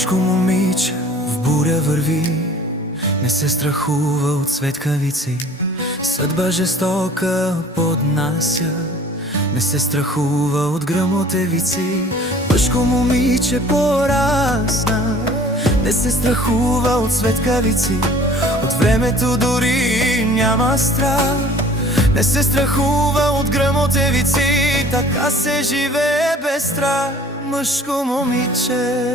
Мъжко момиче в буря върви, не се страхува от светкавици. Съдба жестока поднася, не се страхува от гръмотевици. Мъжко момиче порасна, не се страхува от светкавици. От времето дори няма страх, не се страхува от гръмотевици. Така се живее без страх, мъжко момиче.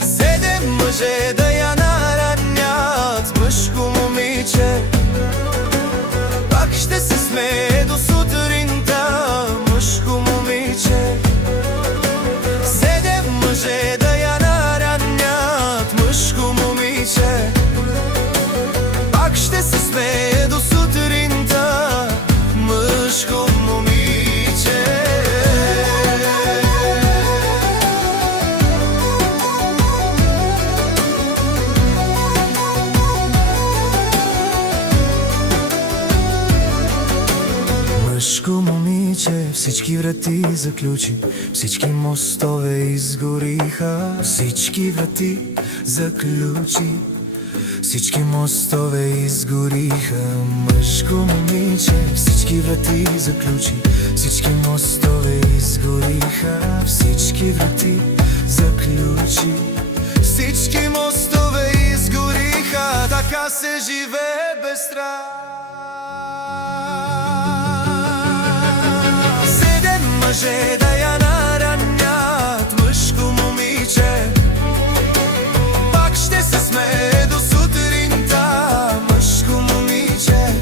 Седем мъже да я наранят, мъжко момиче. Пак ще се смее до сутринта, мъжко момиче. Седем мъже да я наранят, мъжко момиче. Пак ще се смее до сутринта, мъжко момиче. Мъжко момиче всички врати заключи, всички мостове изгориха. Всички врати заключи, всички мостове изгориха. Мъжко момиче всички врати заключи, всички мостове изгориха. Всички врати заключи, всички мостове изгориха. Така се живее без страх. Седем мъже да я наранят, мъжко момиче. Пак ще се смее до сутринта, мъжко момиче.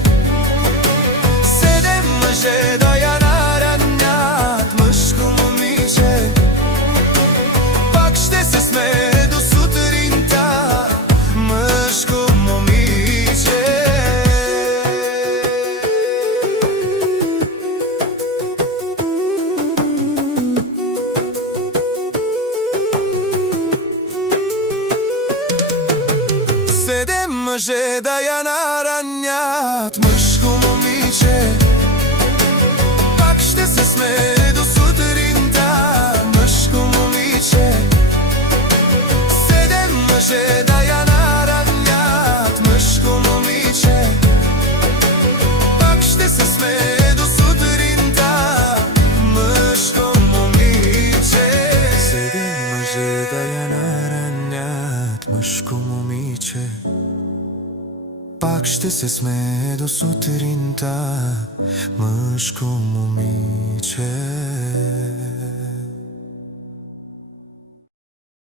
Седем мъже да я наранят, мъжко момиче. Пак ще се смее до сутринта, мъжко момиче. Седем мъже да я наранят, мъжко момиче. Пак ще се смее до сутринта, мъжко момиче. Седем мъже да я наранят, мъжко момиче. Пак ще се смее до сутринта, мъжко момиче. Седем мъже да я наранят, мъжко момиче. Пак ще се смее до сутринта, мъжко момиче.